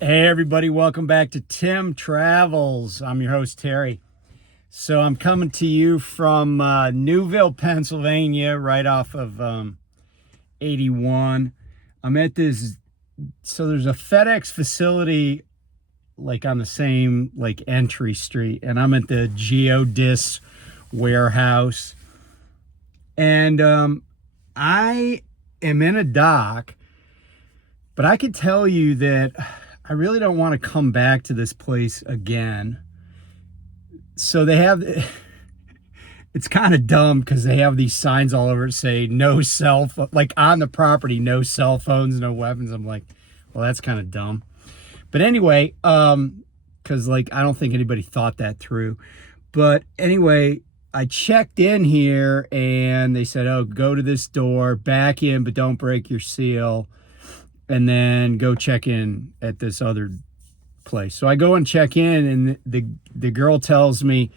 Hey everybody, welcome back to Tim Travels. I'm your host Terry. So I'm coming to you from Newville, Pennsylvania, right off of 81. I'm at there's a FedEx facility like on the same like entry street, and I'm at the Geodis warehouse. And I am in a dock, but I could tell you that I really don't want to come back to this place again. So they have, it's kind of dumb because they have these signs all over it say no cell phone, like on the property, no cell phones, no weapons. I'm like, well, that's kind of dumb. But anyway, because like I don't think anybody thought that through. But anyway, I checked in here and they said, oh, go to this door, back in, but don't break your seal, and then go check in at this other place. So I go and check in, and the girl tells me,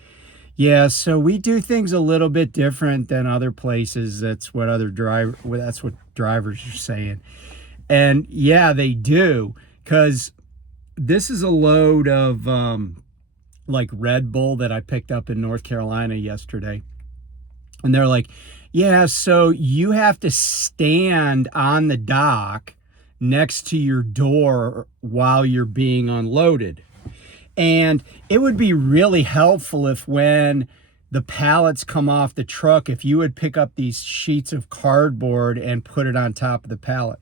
yeah, so we do things a little bit different than other places. That's what drivers are saying. And yeah, they do, because this is a load of like Red Bull that I picked up in North Carolina yesterday. And they're like, yeah, so you have to stand on the dock next to your door while you're being unloaded. And it would be really helpful if when the pallets come off the truck, if you would pick up these sheets of cardboard and put it on top of the pallet.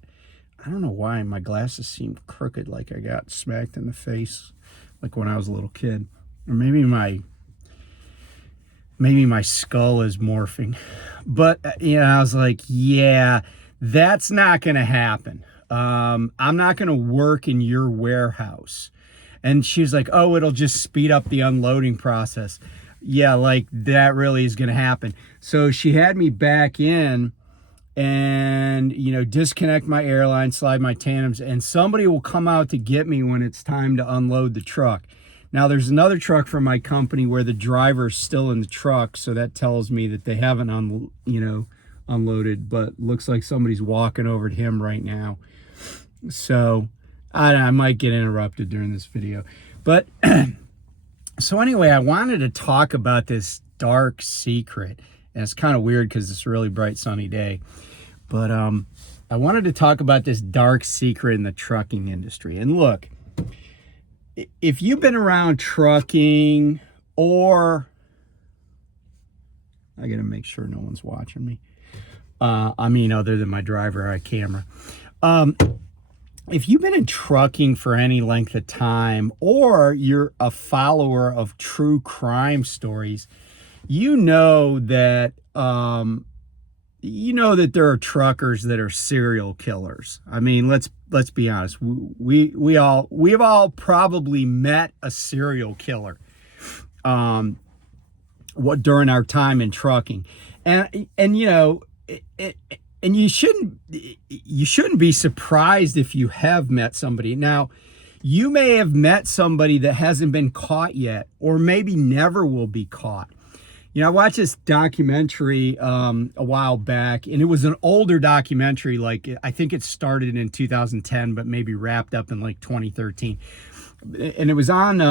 I don't know why my glasses seem crooked, like I got smacked in the face like when I was a little kid. Or maybe my skull is morphing. But I was like, yeah, that's not going to happen. I'm not going to work in your warehouse. And she's like, oh, it'll just speed up the unloading process. Yeah, like that really is going to happen. So she had me back in and, disconnect my airline, slide my tandems, and somebody will come out to get me when it's time to unload the truck. Now, there's another truck from my company where the driver's still in the truck, so that tells me that they haven't unloaded, but looks like somebody's walking over to him right now. So I might get interrupted during this video. But so anyway, I wanted to talk about this dark secret. And it's kind of weird because it's a really bright sunny day. But I wanted to talk about this dark secret in the trucking industry. And look, if you've been around trucking, or I got to make sure no one's watching me. Other than my driver eye camera. If you've been in trucking for any length of time, or you're a follower of true crime stories, you know that there are truckers that are serial killers. I mean, let's be honest. We've all probably met a serial killer during our time in trucking. And you shouldn't be surprised if you have met somebody. Now, you may have met somebody that hasn't been caught yet, or maybe never will be caught. I watched this documentary a while back, and it was an older documentary. Like, I think it started in 2010, but maybe wrapped up in like 2013. And it was on,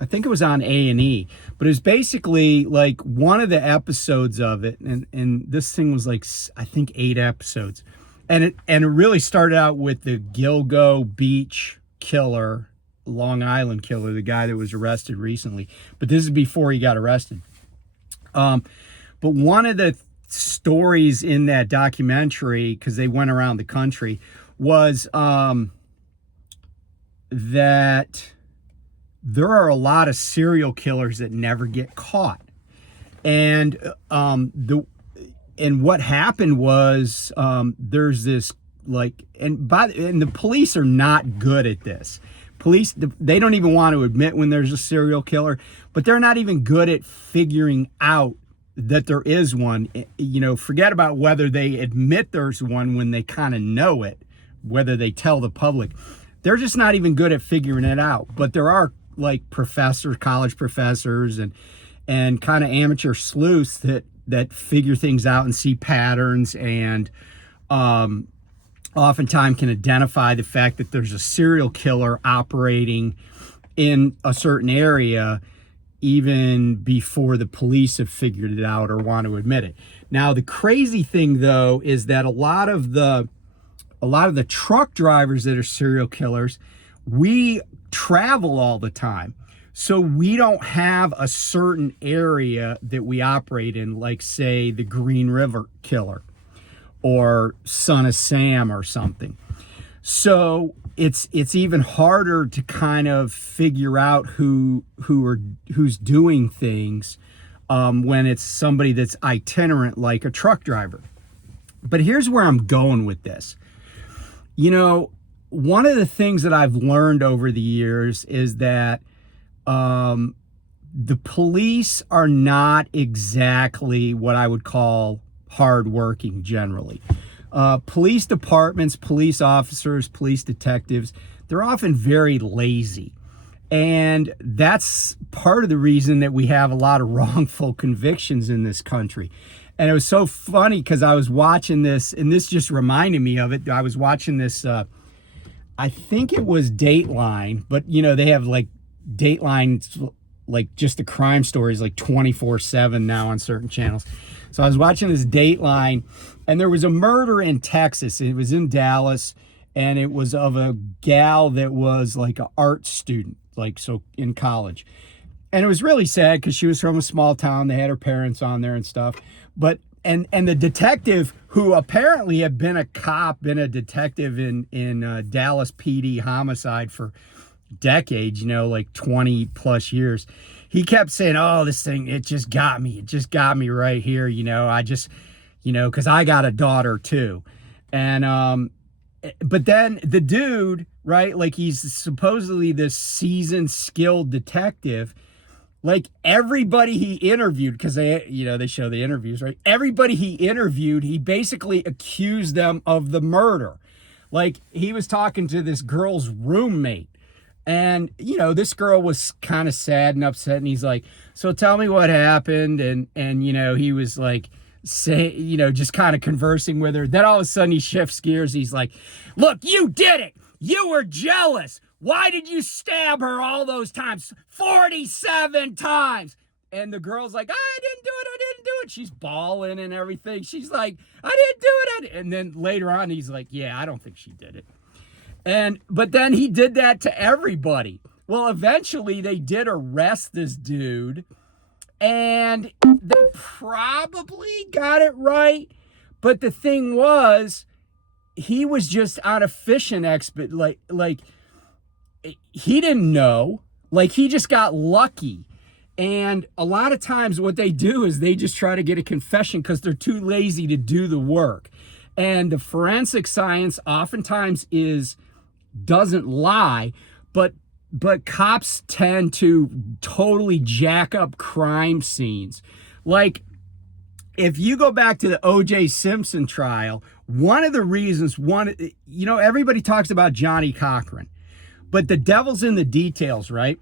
I think it was on A&E, but it was basically like one of the episodes of it. And this thing was like, I think 8 episodes. And it really started out with the Gilgo Beach killer, Long Island killer, the guy that was arrested recently. But this is before he got arrested. But one of the stories in that documentary, because they went around the country, was that there are a lot of serial killers that never get caught. And what happened was there's this and the police are not good at this. Police, they don't even want to admit when there's a serial killer, but they're not even good at figuring out that there is one. Forget about whether they admit there's one when they kind of know it, whether they tell the public. They're just not even good at figuring it out. But there are like college professors and kind of amateur sleuths that figure things out and see patterns and oftentimes can identify the fact that there's a serial killer operating in a certain area even before the police have figured it out or want to admit it. Now, the crazy thing though is that a lot of the truck drivers that are serial killers, we travel all the time. So we don't have a certain area that we operate in, like say the Green River Killer or Son of Sam or something. So it's even harder to kind of figure out who's doing things when it's somebody that's itinerant like a truck driver. But here's where I'm going with this. You know, one of the things that I've learned over the years is that the police are not exactly what I would call hardworking generally. Police departments, police officers, police detectives, they're often very lazy. And that's part of the reason that we have a lot of wrongful convictions in this country. And it was so funny because I was watching this, and this just reminded me of it. I was watching this, I think it was Dateline, but you know, they have like Dateline, like just the crime stories, like 24/7 now on certain channels. So I was watching this Dateline, and there was a murder in Texas. It was in Dallas, and it was of a gal that was like an art student, like so in college. And it was really sad because she was from a small town. They had her parents on there and stuff. But and the detective, who apparently had been a cop, been a detective in Dallas PD homicide for decades, you know, like 20 plus years, he kept saying, oh, this thing, it just got me right here, you know, I just, you know, because I got a daughter too. And but then the dude, right, like he's supposedly this seasoned, skilled detective. Like everybody he interviewed, because they, you know, they show the interviews, right? Everybody he interviewed, he basically accused them of the murder. Like he was talking to this girl's roommate, and you know, this girl was kind of sad and upset, and he's like, so tell me what happened. And you know, he was like, say, you know, just kind of conversing with her. Then all of a sudden he shifts gears. He's like, look, you did it. You were jealous. Why did you stab her all those times? 47 times. And the girl's like, I didn't do it. She's bawling and everything. She's like, I didn't do it. And then later on, he's like, yeah, I don't think she did it. But then he did that to everybody. Well, eventually they did arrest this dude, and they probably got it right. But the thing was, he was just on a fishing expedition, like he didn't know, like he just got lucky. And a lot of times what they do is they just try to get a confession because they're too lazy to do the work. And the forensic science oftentimes doesn't lie, but cops tend to totally jack up crime scenes. Like if you go back to the O.J. Simpson trial, one of the reasons, you know, everybody talks about Johnny Cochran, but the devil's in the details, right?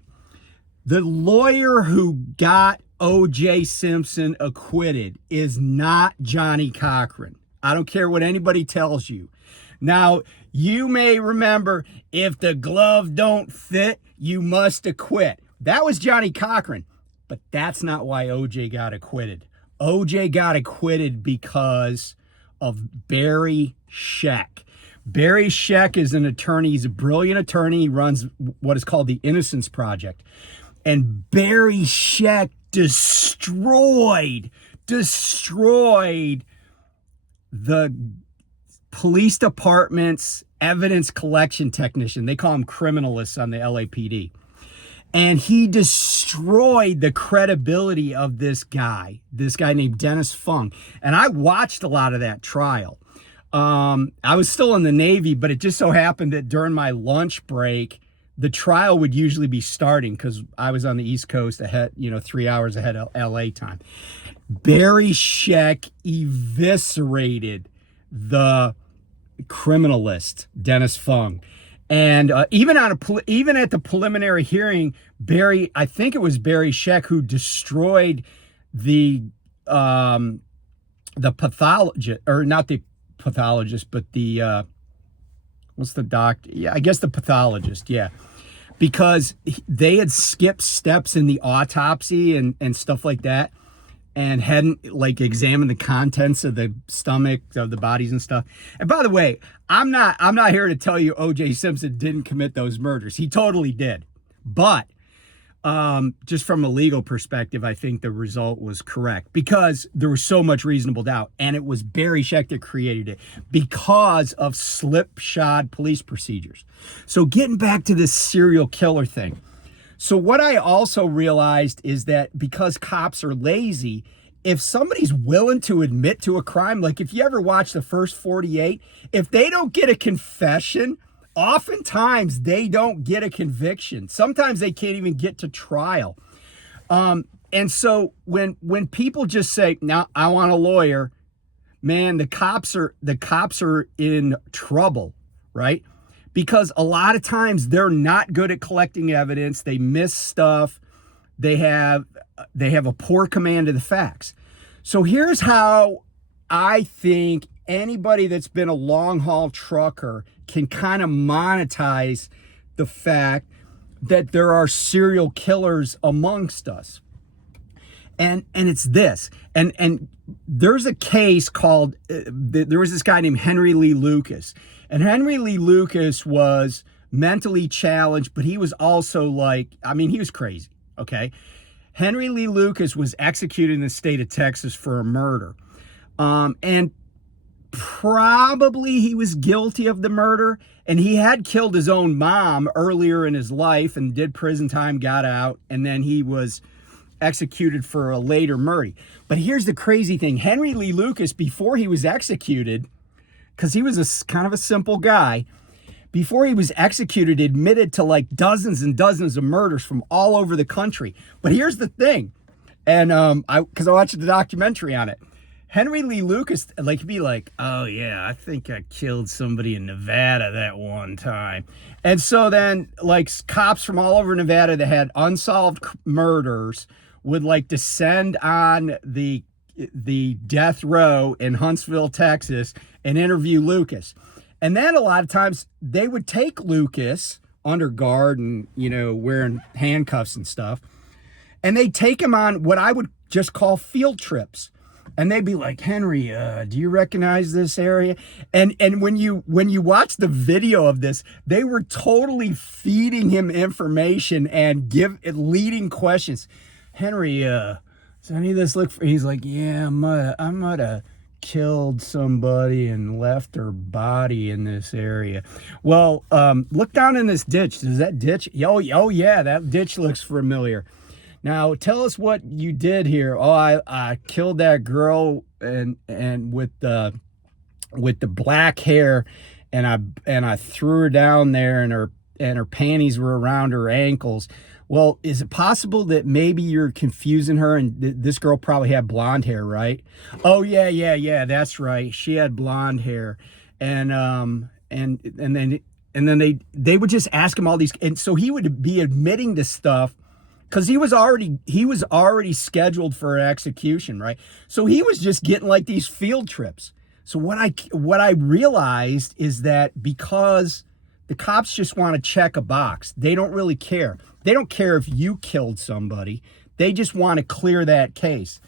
The lawyer who got O.J. Simpson acquitted is not Johnny Cochran. I don't care what anybody tells you. Now, you may remember, if the glove don't fit, you must acquit. That was Johnny Cochran, but that's not why O.J. got acquitted. O.J. got acquitted because of Barry Scheck. Barry Scheck is an attorney. He's a brilliant attorney. He runs what is called the Innocence Project. And Barry Scheck destroyed the police department's evidence collection technician. They call them criminalists on the LAPD. And he destroyed the credibility of this guy named Dennis Fung. And I watched a lot of that trial. I was still in the Navy, but it just so happened that during my lunch break, the trial would usually be starting because I was on the East Coast ahead, 3 hours ahead of LA time. Barry Scheck eviscerated the criminalist, Dennis Fung. And even at the preliminary hearing, I think it was Barry Scheck who destroyed the pathologist, or not the pathologist, but the what's the doctor? Yeah, I guess the pathologist. Yeah, because they had skipped steps in the autopsy and stuff like that, and hadn't like examined the contents of the stomach of the bodies and stuff. And by the way, I'm not here to tell you O.J. Simpson didn't commit those murders. He totally did, but just from a legal perspective, I think the result was correct because there was so much reasonable doubt, and it was Barry Scheck that created it because of slipshod police procedures. So getting back to this serial killer thing. So what I also realized is that because cops are lazy, if somebody's willing to admit to a crime, like if you ever watch the first 48, if they don't get a confession, oftentimes they don't get a conviction. Sometimes they can't even get to trial. And so when people just say, "Now I want a lawyer," man, the cops are in trouble, right? Because a lot of times they're not good at collecting evidence. They miss stuff. They have a poor command of the facts. So here's how I think anybody that's been a long haul trucker can kind of monetize the fact that there are serial killers amongst us. And it's this. And there's a case called, there was this guy named Henry Lee Lucas. And Henry Lee Lucas was mentally challenged, but he was also like, I mean, he was crazy, okay? Henry Lee Lucas was executed in the state of Texas for a murder. And probably he was guilty of the murder, and he had killed his own mom earlier in his life and did prison time, got out, and then he was executed for a later murder. But here's the crazy thing. Henry Lee Lucas, before he was executed, because he was a kind of a simple guy, before he was executed, admitted to like dozens and dozens of murders from all over the country. But here's the thing, and because I watched the documentary on it, Henry Lee Lucas, like, he'd be like, "Oh yeah, I think I killed somebody in Nevada that one time." And so then, like, cops from all over Nevada that had unsolved murders would like descend on the death row in Huntsville, Texas, and interview Lucas. And then a lot of times they would take Lucas under guard and, you know, wearing handcuffs and stuff, and they'd take him on what I would just call field trips. And they'd be like, "Henry, do you recognize this area?" And when you watch the video of this, they were totally feeding him information and leading questions. "Henry, does any of this look for?" He's like, "Yeah, I might have killed somebody and left her body in this area." "Well, look down in this ditch. Does that ditch? Oh yeah, that ditch looks familiar. Now tell us what you did here." "Oh, I killed that girl and with the black hair, and I threw her down there, and her panties were around her ankles." "Well, is it possible that maybe you're confusing her, and this girl probably had blonde hair, right?" "Oh yeah, that's right. She had blonde hair." And then they would just ask him all these, and so he would be admitting to stuff because he was already scheduled for an execution, right? So he was just getting like these field trips. So what I realized is that because the cops just want to check a box, they don't really care. They don't care if you killed somebody. They just want to clear that case.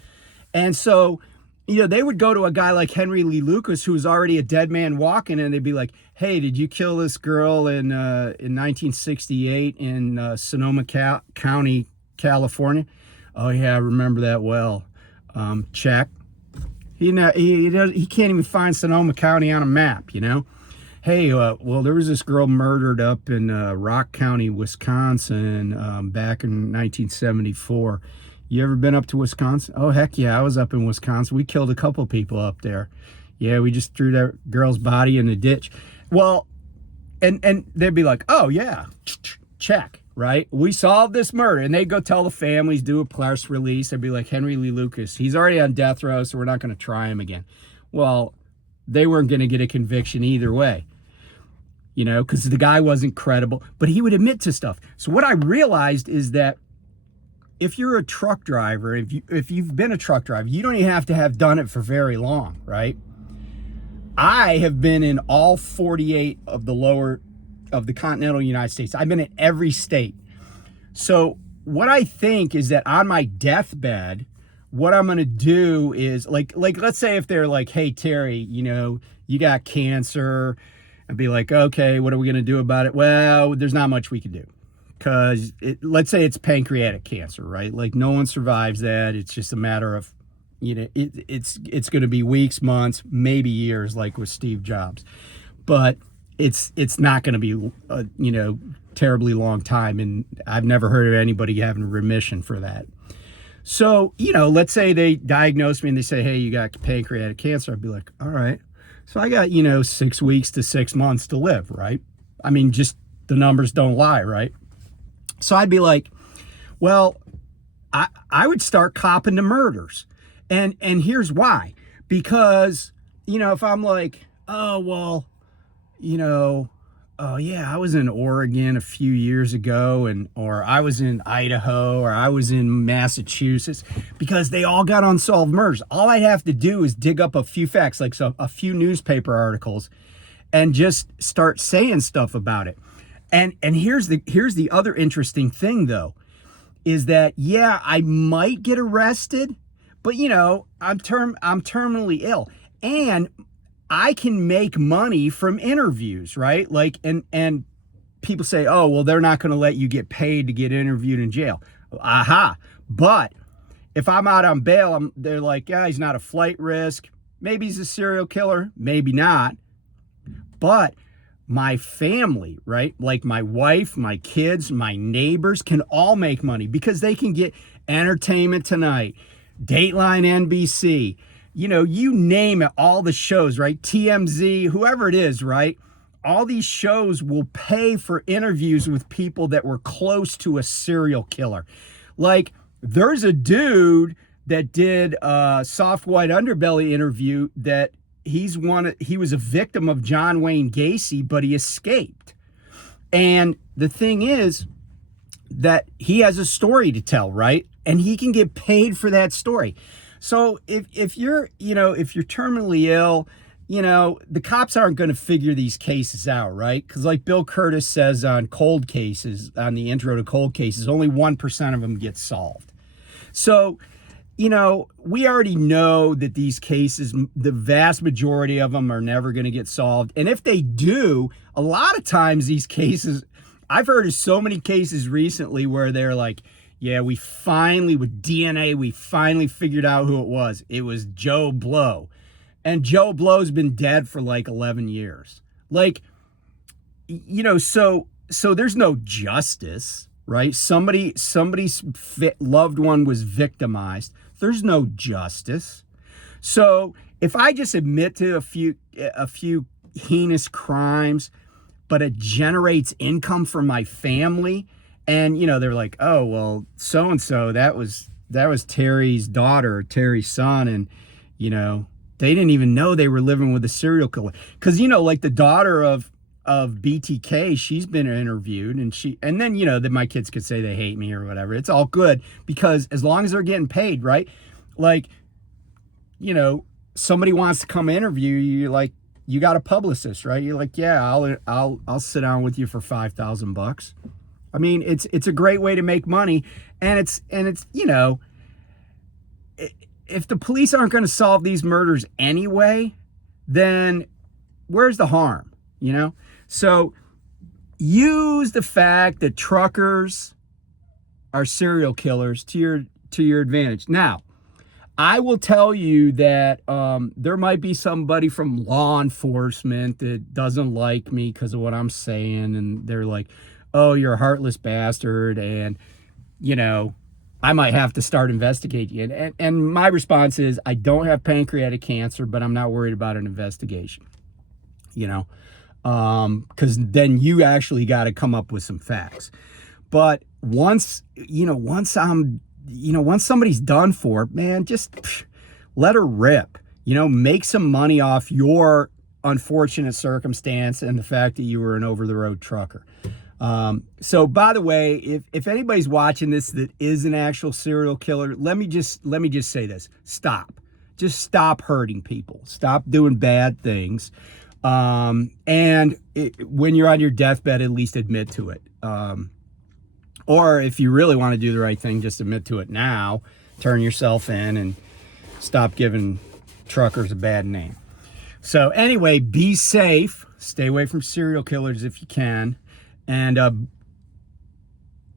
And so, you know, they would go to a guy like Henry Lee Lucas, who was already a dead man walking, and they'd be like, "Hey, did you kill this girl in 1968 in Sonoma County, California?" "Oh yeah, I remember that well." Check. He can't even find Sonoma County on a map, you know. "Hey, well, there was this girl murdered up in Rock County, Wisconsin, back in 1974. You ever been up to Wisconsin?" "Oh, heck yeah, I was up in Wisconsin. We killed a couple people up there. Yeah, we just threw that girl's body in the ditch." Well, and they'd be like, "Oh yeah, check, right? We solved this murder." And they'd go tell the families, do a press release. They'd be like, "Henry Lee Lucas, he's already on death row, so we're not going to try him again." Well, they weren't going to get a conviction either way, you know, because the guy wasn't credible, but he would admit to stuff. So what I realized is that if you're a truck driver, if you've been a truck driver, you don't even have to have done it for very long, right? I have been in all 48 of the continental United States. I've been in every state. So what I think is that on my deathbed, what I'm going to do is like let's say if they're like, hey Terry, you got cancer, I'd be like, okay, what are we going to do about it? Well, there's not much we can do, because let's say it's pancreatic cancer, right? Like no one survives that. It's just a matter of, it's going to be weeks, months, maybe years, like with Steve Jobs, but it's not going to be terribly long time, and I've never heard of anybody having remission for that. So let's say they diagnose me and they say, hey, you got pancreatic cancer. I'd be like, all right, so I got 6 weeks to 6 months to live, right? I mean, just the numbers don't lie, right? So I'd be like, well, I would start copping to murders. And here's why. Because, if I'm like, oh, well, oh yeah, I was in Oregon a few years ago, or I was in Idaho, or I was in Massachusetts, because they all got unsolved murders. All I have to do is dig up a few facts, like a few newspaper articles, and just start saying stuff about it. And here's the other interesting thing, though, is that, yeah, I might get arrested, but I'm terminally ill, and I can make money from interviews, right? Like, and people say, oh, well, they're not going to let you get paid to get interviewed in jail. Aha. But if I'm out on bail, they're like, yeah, he's not a flight risk. Maybe he's a serial killer, maybe not. But my family, right? Like my wife, my kids, my neighbors can all make money, because they can get Entertainment Tonight, Dateline NBC, you name it, all the shows, right? TMZ, whoever it is, right? All these shows will pay for interviews with people that were close to a serial killer. Like, there's a dude that did a Soft White Underbelly interview that he was a victim of John Wayne Gacy, but he escaped. And the thing is that he has a story to tell, right? And he can get paid for that story. So if you're terminally ill, the cops aren't going to figure these cases out, right? Because like Bill Curtis says on Cold Cases, on the intro to Cold Cases, only 1% of them get solved. So, we already know that these cases, the vast majority of them are never going to get solved. And if they do, a lot of times these cases, I've heard of so many cases recently where they're like, yeah, with DNA, we finally figured out who it was. It was Joe Blow. And Joe Blow's been dead for like 11 years. Like, so there's no justice, right? Somebody's loved one was victimized. There's no justice. So if I just admit to a few heinous crimes, but it generates income for my family, and they're like, oh, well, so and so, that was Terry's daughter, Terry's son, and they didn't even know they were living with a serial killer. Because like the daughter of BTK, she's been interviewed, and then that my kids could say they hate me or whatever. It's all good, because as long as they're getting paid, right? Like, somebody wants to come interview you, you're like, you got a publicist, right? You're like, yeah, I'll sit down with you for $5,000. I mean, it's a great way to make money, and it's if the police aren't going to solve these murders anyway, then where's the harm? So use the fact that truckers are serial killers to your advantage. Now, I will tell you that there might be somebody from law enforcement that doesn't like me because of what I'm saying, and they're like, oh, you're a heartless bastard, and I might have to start investigating. And my response is, I don't have pancreatic cancer, but I'm not worried about an investigation. Because then you actually got to come up with some facts. But once somebody's done for, man, just let her rip. Make some money off your unfortunate circumstance and the fact that you were an over-the-road trucker. So by the way, if anybody's watching this that is an actual serial killer, let me just say this: stop. Just stop hurting people. Stop doing bad things. When you're on your deathbed, at least admit to it. Or if you really want to do the right thing, just admit to it now. Turn yourself in and stop giving truckers a bad name. So anyway, be safe. Stay away from serial killers if you can. And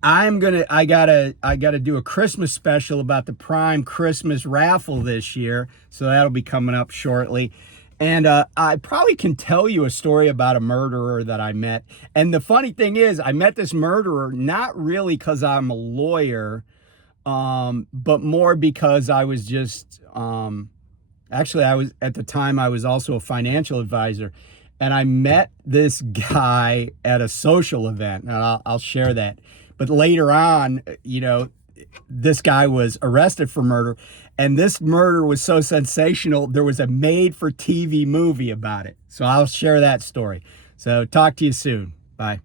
I gotta do a Christmas special about the Prime Christmas raffle this year. So that'll be coming up shortly. And I probably can tell you a story about a murderer that I met. And the funny thing is, I met this murderer not really because I'm a lawyer, but more because I was just, actually, at the time, I was also a financial advisor. And I met this guy at a social event, and I'll share that. But later on, this guy was arrested for murder, and this murder was so sensational, there was a made-for-TV movie about it. So I'll share that story. So talk to you soon. Bye.